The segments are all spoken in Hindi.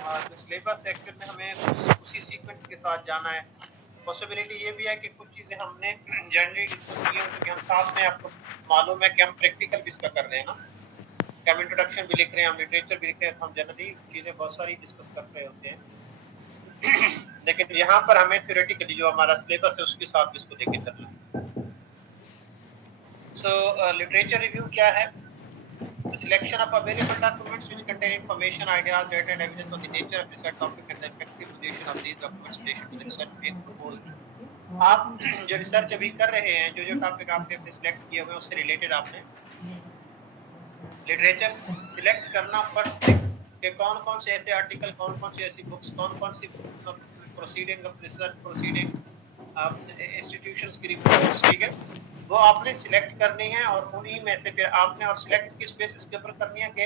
जो सिलेबस एक्चुअल में हमें उसी सीक्वेंस के साथ जाना है। पॉसिबिलिटी ये भी है कि कुछ चीज़ें हमने जनरली डिस्कस की हैं, क्योंकि हम साथ में आपको मालूम है कि हम प्रैक्टिकल भी इसका कर रहे हैं ना, कि हम इंट्रोडक्शन भी लिख रहे हैं, हम लिटरेचर भी लिख रहे हैं, तो हम जनरली चीज़ें बहुत सारी डिस्कस कर रहे होते हैं। लेकिन यहाँ पर हमें थ्योरेटिकली जो हमारा सिलेबस है उसके साथ भी इसको लेके चलना है। सो लिटरेचर रिव्यू क्या है? The selection of available documents which contain information, ideas, data, and evidence on the nature of research topic and the effective position of these documents in relation to the research being proposed. आप जो रिसर्च अभी कर रहे हैं, जो टॉपिक आपने अपने सिलेक्ट किए हुए हैं उससे रिलेटेड आपने लिटरेचर सिलेक्ट करना फर्स्ट थिंग, कि कौन-कौन से ऐसे आर्टिकल, कौन-कौन सी ऐसी बुक्स, कौन-कौन सी proceeding of research, proceeding institutions की रिपोर्ट्स, ठीक है, वो आपने सिलेक्ट करनी है और उन्हीं में से फिर आपने और सिलेक्ट किस बेसिस के ऊपर करनी है कि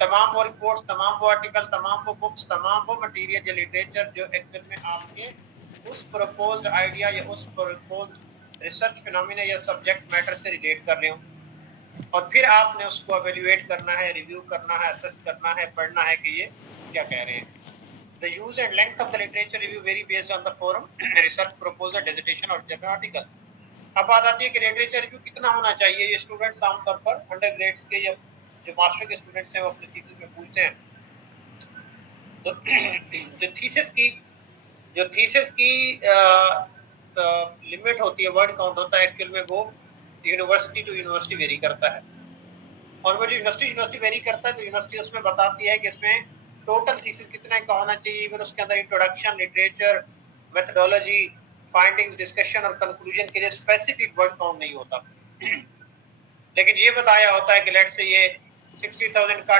तमाम वो रिपोर्ट्स, तमाम वो आर्टिकल, तमाम वो बुक्स, तमाम वो मटेरियल या लिटरेचर जो एक्चुअल में आपके उस प्रपोज्ड आइडिया या उस प्रपोज्ड रिसर्च फिनोमिना या सब्जेक्ट मैटर से रिलेट कर रहे हो, और फिर आपने उसको एवेल्युएट करना है, रिव्यू करना है, असेस करना है, पढ़ना है कि ये क्या कह रहे हैं। The use and length of the literature review vary based on the forum, research proposal, dissertation और journal article. अब बात आती है कि लिटरेचर रिव्यू कितना होना चाहिए। ये स्टूडेंट्स आमतौर पर अंडर ग्रेड्स के या जो मास्टर के स्टूडेंट्स हैं वो अपने थीसिस में पूछते हैं। तो जो थीसिस की लिमिट होती है, वर्ड काउंट होता है, एक्चुअल में वो यूनिवर्सिटी टू यूनिवर्सिटी वेरी करता है, और वो जो यूनिवर्सिटी वेरी करता है तो यूनिवर्सिटी उसमें बताती है कि इसमें टोटल थीसिस कितना का होना चाहिए। इवन उसके अंदर introduction, literature, methodology, findings, discussion और कंक्लूजन के लिए स्पेसिफिक वर्ड काउंट नहीं होता। लेकिन ये बताया होता है कि लेट से ये 60,000 का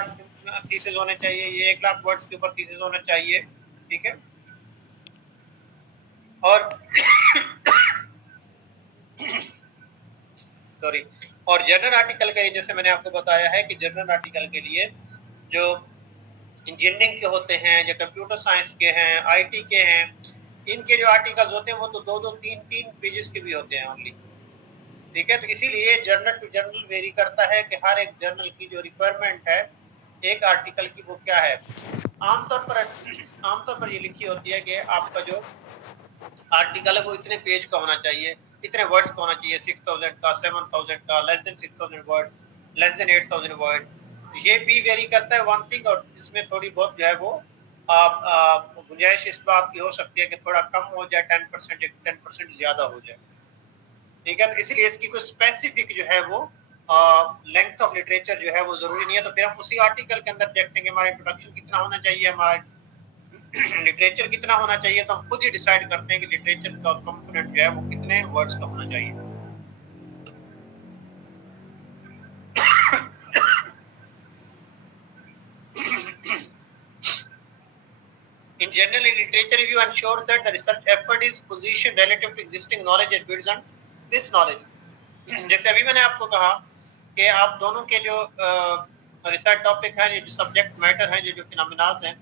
थीसिस होने चाहिए, ये 1 लाख वर्ड्स के ऊपर थीसिस होना चाहिए, ठीक है। और सॉरी, और जर्नल आर्टिकल के लिए जैसे मैंने आपको बताया है कि जर्नल आर्टिकल के लिए जो इंजीनियरिंग के होते हैं, जो कंप्यूटर साइंस के हैं, आईटी के हैं, इनके जो आर्टिकल्स होते हैं वो तो 2-2, 3-3 पेजेस के भी होते हैं ओनली, ठीक है। तो इसीलिए जर्नल टू जर्नल वेरी करता है कि हर एक जर्नल की जो रिक्वायरमेंट है एक आर्टिकल की वो क्या है। आमतौर पर ये लिखी होती है कि आपका जो आर्टिकल है वो इतने पेज का होना चाहिए, इतने वर्ड्स का होना चाहिए, 6,000 का, 7,000 का, less than 6,000 word, less than 8,000 word. ये भी वेरी करता है वन थिंग, और इसमें थोड़ी बहुत जो है वो गुंजाइश इस बात की हो सकती है कि थोड़ा कम हो जाए, 10% या 10% ज्यादा हो जाए, ठीक है। तो इसलिए इसकी कोई स्पेसिफिक जो है वो लेंथ ऑफ लिटरेचर जो है वो जरूरी नहीं है। तो फिर हम उसी आर्टिकल के अंदर देखते हैं कि हमारा इंट्रोडक्शन कितना होना चाहिए, हमारा लिटरेचर कितना होना चाहिए, तो हम खुद ही डिसाइड करते हैं कि लिटरेचर का कंपोनेंट जो है वो कितने वर्ड्स का होना चाहिए। In general, literature review ensures that the research effort is positioned relative to existing knowledge and builds on this knowledge. जैसे अभी मैंने आपको कहा कि आप दोनों के जो रिसर्च टॉपिक है, जो सब्जेक्ट मैटर है, जो फिनोमिनास हैं,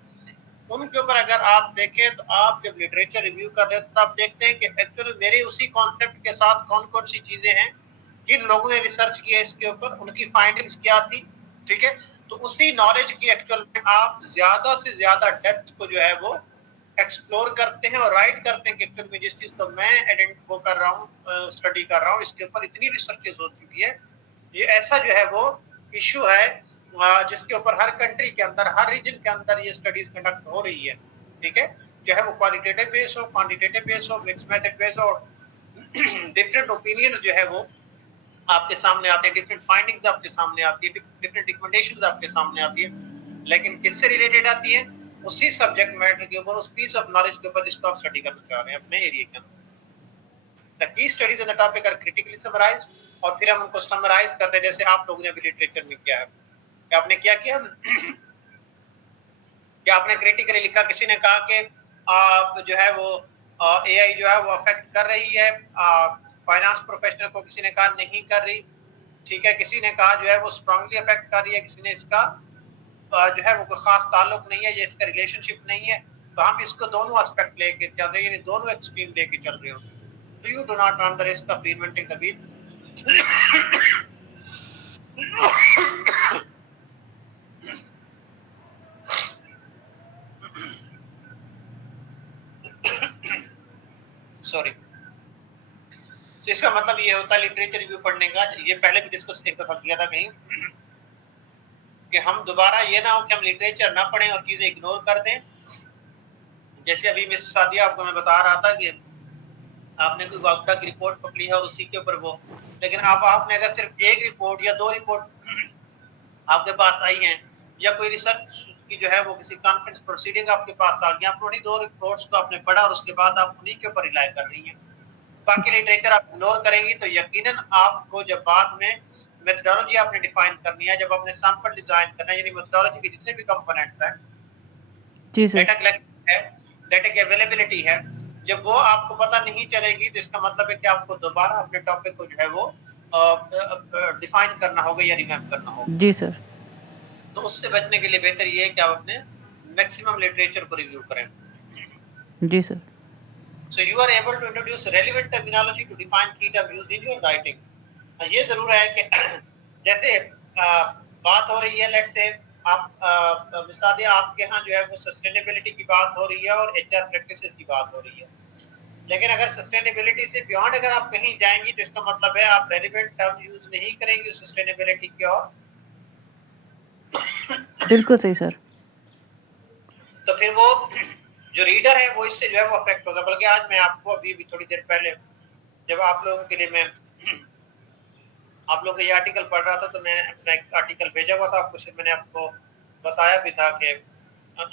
उनके ऊपर अगर आप देखें तो आप जब लिटरेचर रिव्यू कर रहे हो तो आप देखते हैं कि एक्चुअली मेरे उसी कॉन्सेप्ट के साथ कौन-कौन सी चीजें हैं, जिन लोगों ने रिसर्च किया इसके ऊपर, उनकी फाइंडिंग्स क्या थी, ठीक है। तो उसी नॉलेज की एक्चुअल में आप ज्यादा से ज्यादा डेप्थ को जो है वो एक्सप्लोर करते हैं और राइट करते हैं कि एक्चुअल में जिस चीज को मैं आइडेंटिफाई कर रहा हूँ, स्टडी कर रहा हूँ, इसके ऊपर इतनी रिसर्चेस हो चुकी है, ये ऐसा जो है वो इशू है जिसके ऊपर हर कंट्री के अंदर, हर रीजन के अंदर ये स्टडीज कंडक्ट हो रही है, ठीक है। चाहे वो क्वालिटेटिव बेस हो, क्वांटिटेटिव बेस हो, मिक्स मेथड बेस हो, डिफरेंट ओपिनियंस जो है वो आपके सामने आते हैं, डिफरेंट फाइंडिंग्स आपके सामने आती है, डिफरेंट रिकमेंडेशंस आपके सामने आती है, लेकिन किससे रिलेटेड आती है? उसी सब्जेक्ट मैटर के ऊपर, उस पीस ऑफ नॉलेज के ऊपर जिसको आप स्टडी करना चाह रहे हैं अपने एरिया के अंदर। The key studies in the topic are critically summarized, और फिर हम उनको समराइज करते हैं, जैसे आप लोगों ने अभी लिटरेचर में किया है। कि आपने क्या किया कि आपने क्रिटिकली लिखा, किसी ने कहा कि जो है वो एआई जो है वो अफेक्ट कर रही है फाइनेंस प्रोफेशनल को, किसी ने कहा नहीं कर रही, ठीक है। किसी ने कहा जो है वो स्ट्रांगली अफेक्ट कर रही है, किसी ने इसका जो है वो कोई खास ताल्लुक नहीं है, ये इसका रिलेशनशिप नहीं है। तो हम इसको दोनों एस्पेक्ट लेके चल रहे हैं, यानी दोनों एक्सट्रीम लेके चल रहे होते हैं। So you do not run the risk of reinventing the wheel. Sorry. तो इसका मतलब ये होता है लिटरेचर रिव्यू पढ़ने का, ये पहले भी डिस्कस एक दफा किया था कहीं, कि हम दोबारा ये ना हो कि हम लिटरेचर ना पढ़ें और चीजें इग्नोर कर दें। जैसे अभी मिस सादिया आपको मैं बता रहा था कि आपने कोई वाकया की रिपोर्ट पकड़ी है और उसी के ऊपर वो, लेकिन आपने अगर सिर्फ एक रिपोर्ट या 2 रिपोर्ट आपके पास आई हैं, या कोई रिसर्च की जो है वो किसी कॉन्फ्रेंस प्रोसीडिंग आपके पास आ गई, आप उन्हीं 2 रिपोर्ट्स को आपने पढ़ा और उसके बाद आप उन्हीं के ऊपर रिलाय कर रही हैं, बाकी लिटरेचर आप इग्नोर करेंगी, तो यकीनन आपको जब बाद में मेथोडोलॉजी आपने डिफाइन करनी है, जब आपने सैंपल डिजाइन करना है, यानी मेथोडोलॉजी के जितने भी कंपोनेंट्स हैं, जी सर, डेटा कलेक्शन है, डेटा की अवेलेबिलिटी है, जब वो आपको पता नहीं चलेगी तो इसका मतलब है कि आपको दोबारा अपने टॉपिक को जो है वो डिफाइन करना होगा या रिवैम्प करना होगा। जी सर, तो उससे बचने के लिए बेहतर ये है कि आप अपने मैक्सिमम लिटरेचर को रिव्यू करें। जी sir, So you are able to introduce relevant terminology to define key terms used in your writing. ये जरूर है कि जैसे बात हो रही है, लेट्स से आप मिसाल आपके यहाँ जो है वो सस्टेनेबिलिटी की बात हो रही है और एचआर प्रैक्टिसेस की बात हो रही है, लेकिन अगर सस्टेनेबिलिटी से बियॉन्ड अगर आप कहीं जाएंगी तो इसका मतलब है आप रेलिवेंट टर्म यूज नहीं करेंगे सस्टेनेबिलिटी की और बिल्कुल सही सर। तो फिर वो जो रीडर है वो इससे जो है वो अफेक्ट होगा। बल्कि आज मैं आपको अभी भी थोड़ी देर पहले जब आप लोगों के लिए मैं आप लोगों का ये आर्टिकल पढ़ रहा था तो मैंने अपना एक आर्टिकल भेजा हुआ था आपको, मैंने आपको बताया भी था कि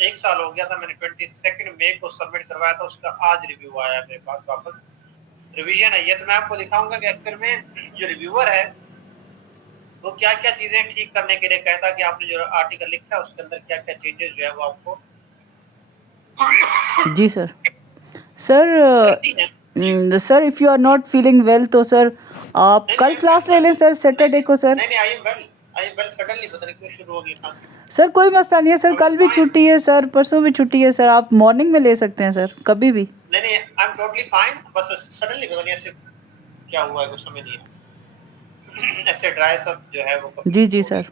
1 साल हो गया था, मैंने 22 मई को सबमिट करवाया था, उसका आज रिव्यू आया मेरे पास वापस, रिवीजन है ये। तो मैं आपको दिखाऊंगा कि एक्चुअल में जो रिव्यूअर है वो क्या क्या चीजें ठीक करने के लिए कहता कि आपने जो आर्टिकल लिखा है उसके अंदर क्या क्या चेंजेस जो है वो आपको जी sir. Sir sir if you are not feeling well तो सर आप कल क्लास ले लें सर, सैटरडे को सर। नहीं आई एम वेल सडनली पता नहीं क्यों शुरू हो गई खांसी। सर कोई मसला नहीं है सर, कल भी छुट्टी है सर, परसों भी छुट्टी है सर, आप मॉर्निंग में ले सकते हैं सर, कभी भी। नहीं आई एम टोटली फाइन, बस सडनली पता नहीं ऐसे क्या हुआ है कुछ समझ नहीं है ऐसे ड्राई सब जो है वो जी सर।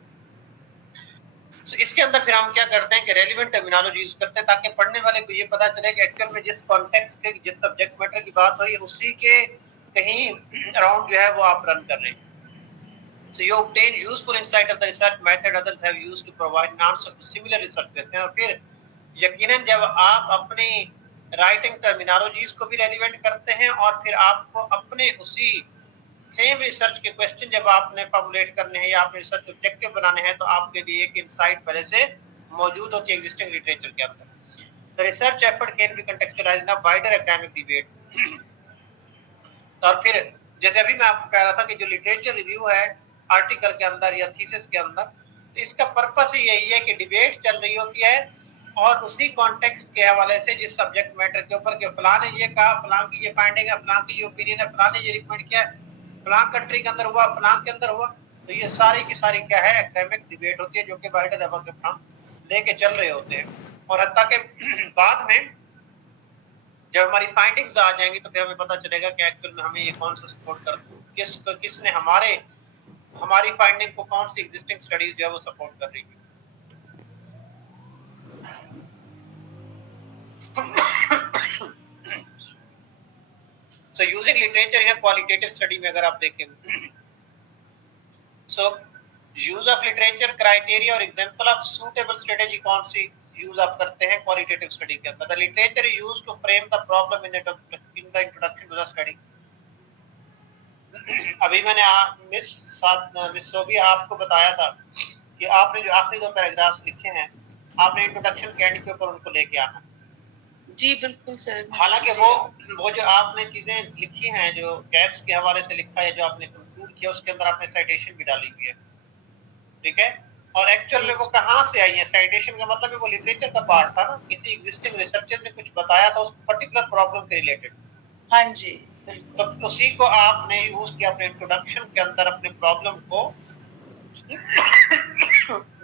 तो इसके अंदर फिर हम क्या करते हैं कि रेलेवेंट टर्मिनोलॉजी यूज करते हैं ताकि पढ़ने वाले को ये पता चले कि एक्चुअल में जिस कॉन्टेक्स्ट के जिस सब्जेक्ट मैटर की बात हो रही है उसी के कहीं अराउंड जो है वो आप रन कर रहे हैं। So you obtain useful insight of the research method others have used to provide an answer to similar research question। और फिर यकीनन जब आप अपनी राइटिंग टर्मिनोलॉजीज को भी रेलेवेंट करते हैं और फिर आपको अपने उसी सेम रिसर्च के क्वेश्चन जब आपने फॉर्मुलेट करने हैं या आपने रिसर्च ऑब्जेक्टिव बनाने हैं तो आपके लिए एक इनसाइट पहले से मौजूद होती है एग्जिस्टिंग लिटरेचर के अंदर। The research effort can be contextualized in a wider academic debate. और फिर जैसे अभी मैं आपको कह रहा था कि जो लिटरेचर रिव्यू है आर्टिकल के अंदर या थीसिस के अंदर, तो इसका पर्पस ही यही है कि डिबेट चल रही होती है और उसी कॉन्टेक्स्ट के हवाले से जिस सब्जेक्ट मैटर के ऊपर कि फलां ने ये कहा, फलां की ये फाइंडिंग है, फलां की ये ओपिनियन है, फलां ने ये रिकमेंड किया, फलां कंट्री के अंदर हुआ, फलां के अंदर हुआ, तो ये सारी की सारी क्या है एकेडमिक डिबेट होती है जो कि वाइडर लेवल के फ्रॉम लेके चल रहे होते हैं। और हत्ता के बाद में जब हमारी फाइंडिंग्स आ जाएंगी तो फिर हमें पता चलेगा कि एक्चुअल में हमें ये कौन सा सपोर्ट कर किसने हमारी फाइंडिंग को कौन सी एग्जिस्टिंग स्टडीज जो है वो सपोर्ट कर रही है। So using literature in a qualitative study में अगर आप देखें, so use of literature criteria और example of suitable strategy कौन सी यूज आप करते हैं क्वालिटेटिव स्टडी के अंदर। The literature is used to frame the problem in the introduction to the study। अभी मैंने मिस सोबी आपको बताया था कि आपने जो आखिरी 2 पैराग्राफ्स लिखे हैं आपने इंट्रोडक्शन के एंड के ऊपर उनको लेके आना। जी बिल्कुल सर। हालांकि वो जो आपने चीजें लिखी हैं जो गैप्स के हवाले से लिखा है जो आपने कंक्लूड किया उसके अंदर आपने साइटेशन भी डाली हुई है, ठीक है। और एक्चुअल में वो कहाँ से आई है, साइटेशन का मतलब है वो लिटरेचर का पार्ट था ना, किसी एग्जिस्टिंग रिसर्चर ने कुछ बताया था उस पर्टिकुलर प्रॉब्लम के रिलेटेड। हाँ जी बिल्कुल। तो उसी को आपने यूज किया अपने इंट्रोडक्शन के अंदर अपने प्रॉब्लम को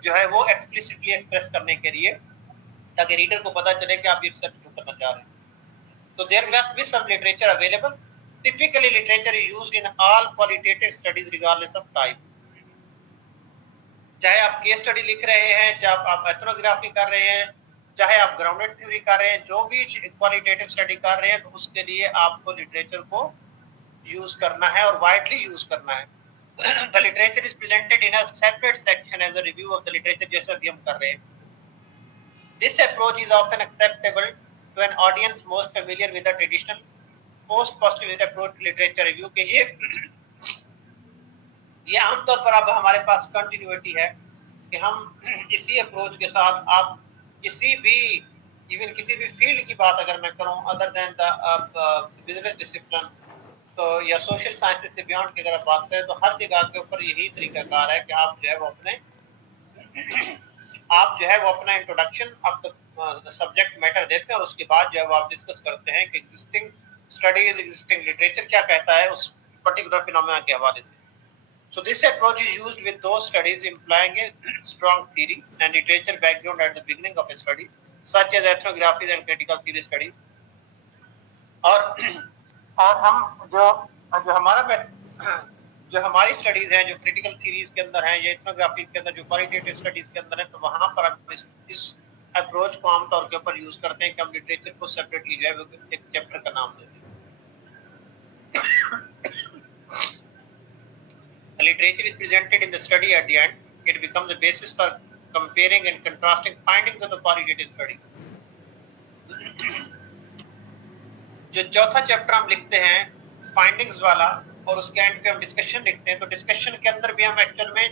जो है वो एक्सप्लिसिटली एक्सप्रेस करने के लिए ताकि रीडर को पता चले कि आप ये रिसर्च क्यों करना चाह रहे हैं। So there must be some literature available. Typically, literature is used in all qualitative studies regardless of type. चाहे आप केस स्टडी लिख रहे हैं, चाहे आप एथनोग्राफी कर रहे हैं, चाहे आप ग्राउंडेड थ्योरी कर रहे हैं, जो भी क्वालिटेटिव स्टडी कर रहे हैं, तो उसके लिए आपको लिटरेचर को यूज करना है और वाइडली यूज करना है. The literature is presented in a separate section as a review of the literature, जैसा भी हम कर रहे हैं. This approach is often acceptable to an audience most familiar with the traditional post-positivist approach to literature review. के ये आमतौर पर अब हमारे पास कंटिन्यूटी है कि हम इसी अप्रोच के साथ आप किसी भी इवन किसी भी फील्ड की बात अगर मैं करूं other than the business discipline तो या सोशल साइंसेस से बियॉन्ड की अगर आप बात करें तो हर जगह के ऊपर यही तरीकाकार है कि आप जो है वो अपना introduction of the subject matter देते हैं और उसके बाद जो है वो आप डिस्कस करते हैं कि एग्जिस्टिंग स्टडीज एग्जिस्टिंग लिटरेचर क्या कहता है उस पर्टिकुलर फिनोमेना के हवाले से. So this approach is used with those studies implying a strong theory and literature background at the beginning of a study, such as ethnography and critical theory study. और हम जो हमारी स्टडीज हैं जो क्रिटिकल थीरीज के अंदर हैं या एथनोग्राफी के अंदर जो क्वालिटेटिव स्टडीज के अंदर है तो वहां पर हम इस अप्रोच को आमतौर के ऊपर यूज करते हैं कि हम लिटरेचर को सेपरेटली जो है एक चैप्टर का नाम देते हैं. The literature is presented in the study at the end. It becomes a basis for comparing and contrasting findings of the qualitative study. जो चौथा चैप्टर हम लिखते हैं फाइंडिंग्स वाला और उसके एंड पे हम डिस्कशन लिखते हैं तो डिस्कशन के अंदर भी हम एक्चुअल में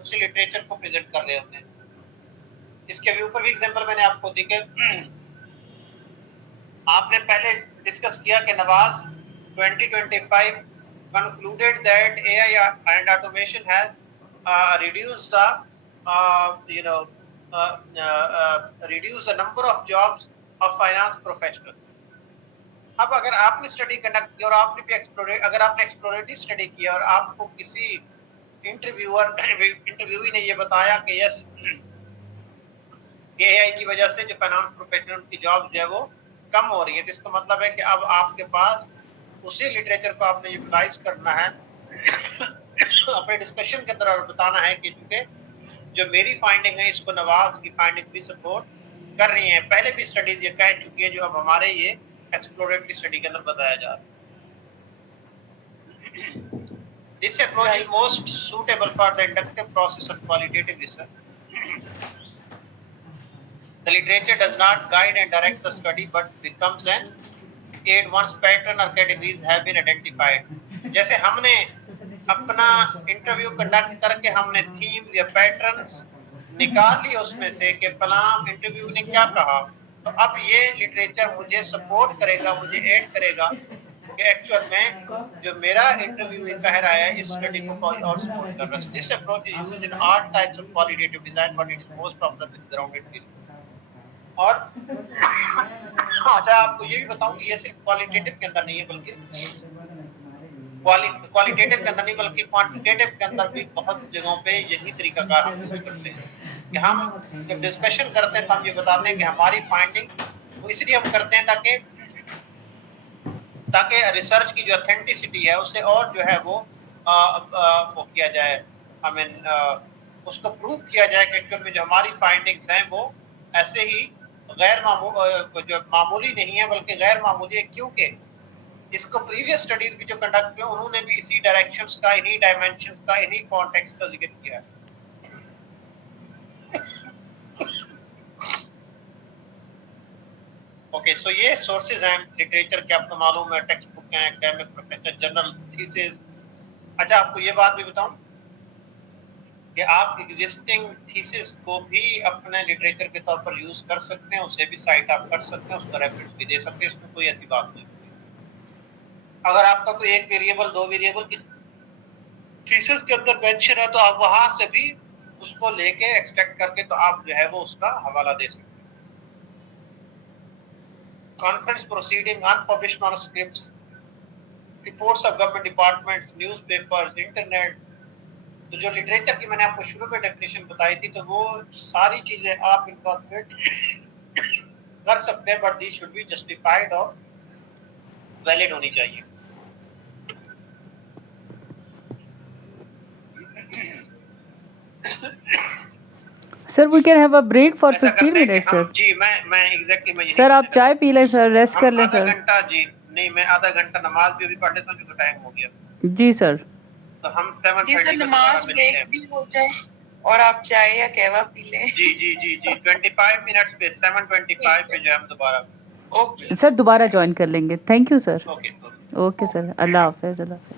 उसी लिटरेचर को प्रेजेंट कर रहे होते हैं. इसके भी ऊपर भी एग्जांपल मैंने आपको दी कि आपने पहले डिस्कस किया कि Nawaz 2025 concluded that AI and automation has reduced the number of jobs of finance professionals. अब अगर आपने स्टडी कंडक्ट की और अगर आपने एक्सप्लोरेटरी स्टडी किया और आपको किसी इंटरव्यूई ने ये बताया कि यस AI की वजह से जो फाइनेंस प्रोफेशनल की जॉब जो है वो कम हो रही है, जिसका मतलब है कि अब आपके पास उसी लिटरेचर को आपने यूटिलाइज करना है अपने डिस्कशन के अंदर और बताना है कि चूंकि जो मेरी फाइंडिंग है इसको नवाज की फाइंडिंग भी सपोर्ट कर रही है. पहले भी स्टडीज ये कह चुकी है जो अब हमारे ये एक्सप्लोरेटरी स्टडी के अंदर बताया जा रहा है. This approach is most suitable for the inductive process of qualitative research. The literature does not guide and direct the study but becomes an aid once pattern or categories have been identified. जैसे हमने अपना इंटरव्यू कंडक्ट करके हमने थीम्स या पैटर्न्स निकाल लिए उसमें से कि फलां इंटरव्यू ने क्या कहा, तो अब ये लिटरेचर मुझे सपोर्ट करेगा, मुझे एड करेगा कि एक्चुअल में जो मेरा इंटरव्यू कह रहा है इस स्टडी को कोई और सपोर्ट कर रहा है. This approach is used in all types of qualitative design but it is most popular with grounded theory. और अच्छा आपको ये भी बताऊं कि ये सिर्फ क्वालिटेटिव के अंदर नहीं है बल्कि क्वालिटेटिव के अंदर नहीं बल्कि क्वांटिटेटिव के अंदर भी बहुत जगहों पे यही तरीकाकार हम यूज करते हैं कि हम जब डिस्कशन करते हैं तो हम ये बताते हैं कि हमारी फाइंडिंग वो इसलिए हम करते हैं ताकि रिसर्च की जो ऑथेंटिसिटी है उसे और जो है वो किया जाए, उसको प्रूव किया जाए कि एक्चुअल में जो हमारी फाइंडिंग्स हैं वो ऐसे ही जो मामूली नहीं है बल्कि गैर मामूली है, क्योंकि इसको प्रीवियस स्टडीज भी जो कंडक्ट किए उन्होंने भी इसी डायरेक्शंस का, इन्हीं डायमेंशंस का, इन्हीं कॉन्टेक्स्ट का जिक्र किया है. ओके, सो ये सोर्सेज हैं लिटरेचर के, आपको मालूम है टेक्स्ट बुक हैं, एकेडमिक प्रोफेसर जर्नल थीसिस. अच्छा आपको ये बात भी बताऊं कि आप एग्जिस्टिंग थीसिस को भी अपने लिटरेचर के तौर पर यूज कर सकते हैं, उसे भी साइट आप कर सकते हैं, उसका रेफरेंस भी दे सकते हैं, इसमें कोई ऐसी बात नहीं. अगर आपका कोई एक वेरिएबल दो वेरिएबल की थीसिस के अंदर मेंशन है तो आप वहां से भी उसको लेके एक्सट्रैक्ट करके तो आप जो है वो उसका हवाला दे सकते हैं. Conference proceeding, unpublished manuscripts, reports of government departments, newspapers, internet. तो जो लिटरेचर की मैंने आपको शुरू में डेफिनेशन बताई थी तो वो सारी चीजें आप इनकॉर्पोरेट कर सकते हैं, but they should be justified और वैलिड होनी चाहिए. Sir we can have a break for ऐसा 15 करते हैं कि मिनट्स हम सर. जी मैं एग्जैक्टली मैं यही सर आप कहने चाय पी लें सर, रेस्ट लगा। कर हम लें आधा सर. घंटा जी नहीं मैं आधा घंटा नमाज भी अभी पढ़ लेता हूँ क्योंकि टाइम हो गया। जी सर. तो हम जी 7:30 सर, पे दोबारा नमाज मिलते ब्रेक हैं। भी हो जाए और आप चाय या कहवा पी लें। जी जी जी जी 25 मिनट्स पे 7:25 पे जो है हम दोबारा ओके सर दोबारा ज्वाइन कर लेंगे. Thank you sir. Okay okay sir. अल्लाह हाफिज़. अल्लाह हाफिज़.